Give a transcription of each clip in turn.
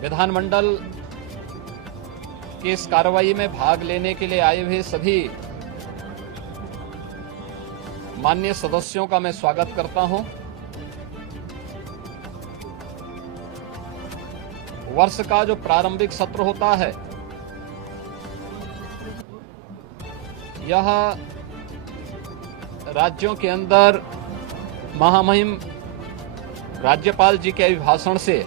विधानमंडल की इस कार्रवाई में भाग लेने के लिए आए हुए सभी माननीय सदस्यों का मैं स्वागत करता हूं। वर्ष का जो प्रारंभिक सत्र होता है, यह राज्यों के अंदर महामहिम राज्यपाल जी के अभिभाषण से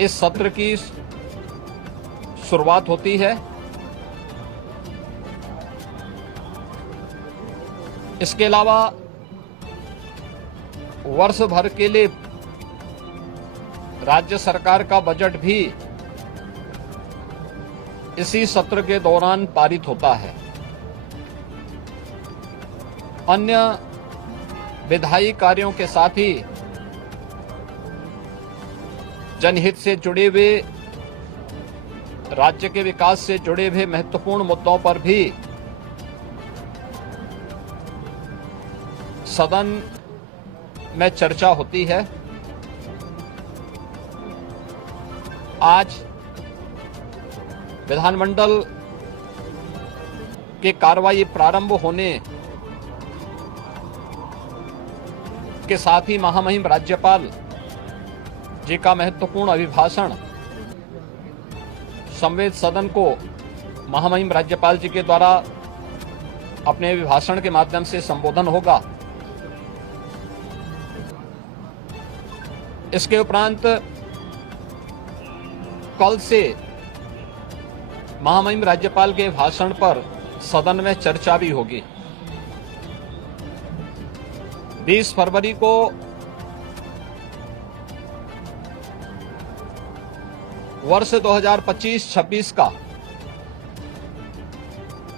इस सत्र की शुरुआत होती है। इसके अलावा वर्ष भर के लिए राज्य सरकार का बजट भी इसी सत्र के दौरान पारित होता है। अन्य विधायी कार्यों के साथ ही जनहित से जुड़े हुए, राज्य के विकास से जुड़े हुए महत्वपूर्ण मुद्दों पर भी सदन में चर्चा होती है। आज विधानमंडल के कार्रवाई प्रारंभ होने के साथ ही महामहिम राज्यपाल जी का महत्वपूर्ण अभिभाषण संवेद सदन को महामहिम राज्यपाल जी के द्वारा अपने अभिभाषण के माध्यम से संबोधन होगा। इसके उपरांत कल से महामहिम राज्यपाल के भाषण पर सदन में चर्चा भी होगी। 20 फरवरी को वर्ष 2025-26 का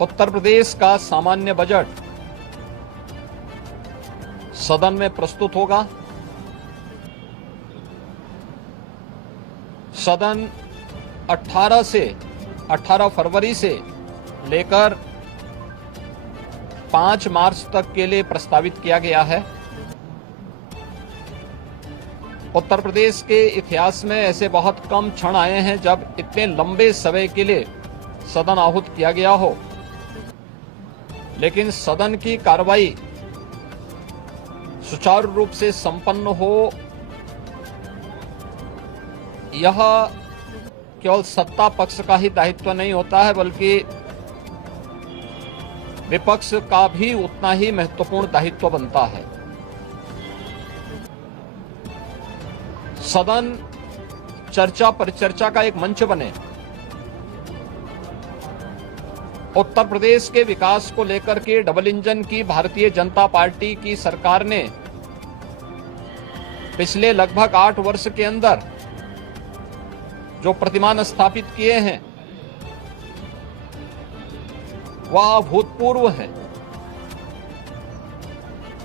उत्तर प्रदेश का सामान्य बजट सदन में प्रस्तुत होगा। सदन 18 फरवरी से लेकर 5 मार्च तक के लिए प्रस्तावित किया गया है। उत्तर प्रदेश के इतिहास में ऐसे बहुत कम क्षण आए हैं जब इतने लंबे समय के लिए सदन आहूत किया गया हो, लेकिन सदन की कार्रवाई सुचारू रूप से संपन्न हो, यह केवल सत्ता पक्ष का ही दायित्व नहीं होता है, बल्कि विपक्ष का भी उतना ही महत्वपूर्ण दायित्व बनता है। सदन चर्चा परिचर्चा का एक मंच बने। उत्तर प्रदेश के विकास को लेकर के डबल इंजन की भारतीय जनता पार्टी की सरकार ने पिछले लगभग 8 वर्ष के अंदर जो प्रतिमान स्थापित किए हैं वह अभूतपूर्व है।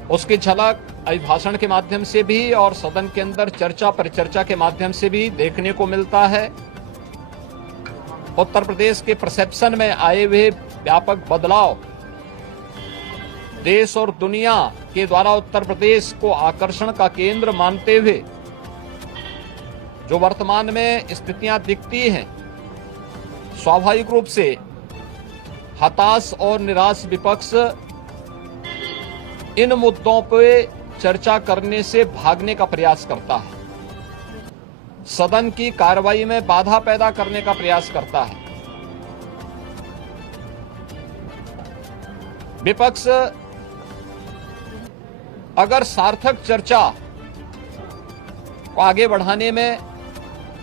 उसकी झलक अभिभाषण के माध्यम से भी और सदन के अंदर चर्चा परिचर्चा के माध्यम से भी देखने को मिलता है। उत्तर प्रदेश के परसेप्शन में आए हुए व्यापक बदलाव देश और दुनिया के द्वारा उत्तर प्रदेश को आकर्षण का केंद्र मानते हुए जो वर्तमान में स्थितियां दिखती हैं, स्वाभाविक रूप से हताश और निराश विपक्ष इन मुद्दों पे चर्चा करने से भागने का प्रयास करता है, सदन की कार्रवाई में बाधा पैदा करने का प्रयास करता है। विपक्ष अगर सार्थक चर्चा को आगे बढ़ाने में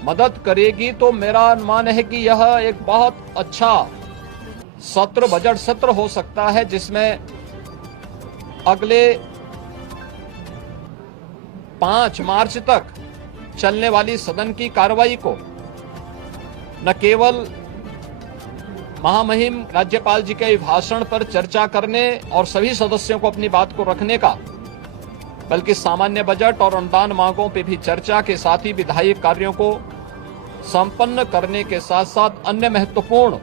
मदद करेगी तो मेरा अनुमान है कि यह एक बहुत अच्छा सत्र, बजट सत्र हो सकता है, जिसमें अगले 5 मार्च तक चलने वाली सदन की कार्रवाई को न केवल महामहिम राज्यपाल जी के अभिभाषण पर चर्चा करने और सभी सदस्यों को अपनी बात को रखने का, बल्कि सामान्य बजट और अनुदान मांगों पर भी चर्चा के साथ ही विधायी कार्यों को संपन्न करने के साथ साथ अन्य महत्वपूर्ण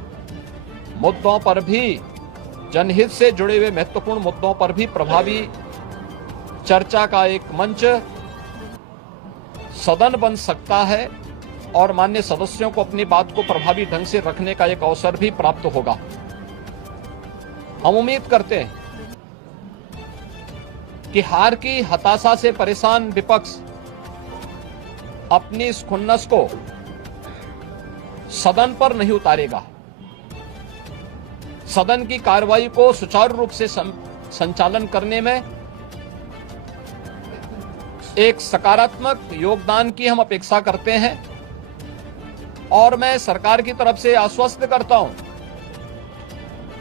मुद्दों पर भी, जनहित से जुड़े हुए महत्वपूर्ण मुद्दों पर भी प्रभावी चर्चा का एक मंच सदन बन सकता है और माननीय सदस्यों को अपनी बात को प्रभावी ढंग से रखने का एक अवसर भी प्राप्त होगा। हम उम्मीद करते हैं कि हार की हताशा से परेशान विपक्ष अपनी इस खुन्नस को सदन पर नहीं उतारेगा। सदन की कार्रवाई को सुचारू रूप से संचालन करने में एक सकारात्मक योगदान की हम अपेक्षा करते हैं और मैं सरकार की तरफ से आश्वस्त करता हूं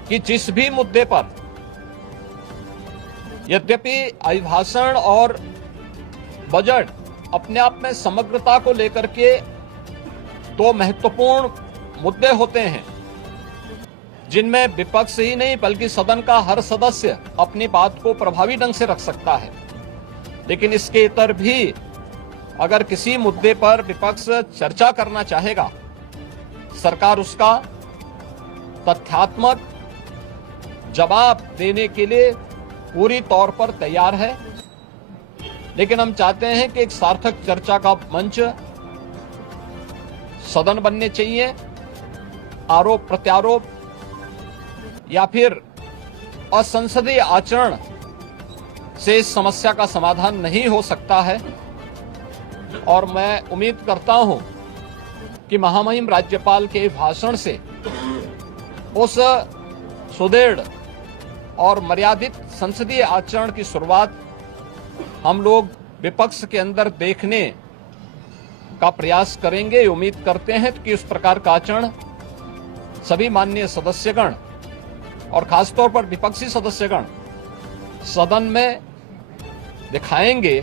कि जिस भी मुद्दे पर यद्यपि अभिभाषण और बजट अपने आप में समग्रता को लेकर के दो महत्वपूर्ण मुद्दे होते हैं जिनमें विपक्ष ही नहीं बल्कि सदन का हर सदस्य अपनी बात को प्रभावी ढंग से रख सकता है, लेकिन इसके इतर भी अगर किसी मुद्दे पर विपक्ष चर्चा करना चाहेगा, सरकार उसका तथ्यात्मक जवाब देने के लिए पूरी तौर पर तैयार है। लेकिन हम चाहते हैं कि एक सार्थक चर्चा का मंच सदन बनने चाहिए। आरोप प्रत्यारोप या फिर असंसदीय आचरण से इस समस्या का समाधान नहीं हो सकता है और मैं उम्मीद करता हूं कि महामहिम राज्यपाल के भाषण से उस सुदृढ़ और मर्यादित संसदीय आचरण की शुरुआत हम लोग विपक्ष के अंदर देखने का प्रयास करेंगे। उम्मीद करते हैं कि उस प्रकार का आचरण सभी माननीय सदस्यगण और खासतौर पर विपक्षी सदस्यगण सदन में दिखाएंगे,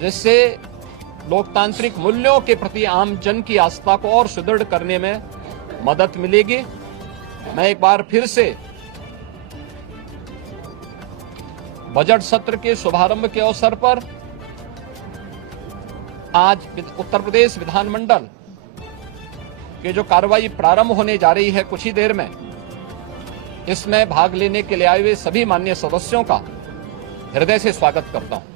जिससे लोकतांत्रिक मूल्यों के प्रति आम जन की आस्था को और सुदृढ़ करने में मदद मिलेगी। मैं एक बार फिर से बजट सत्र के शुभारंभ के अवसर पर आज उत्तर प्रदेश विधानमंडल के जो कार्रवाई प्रारंभ होने जा रही है कुछ ही देर में, इसमें भाग लेने के लिए आए हुए सभी माननीय सदस्यों का हृदय से स्वागत करता हूं।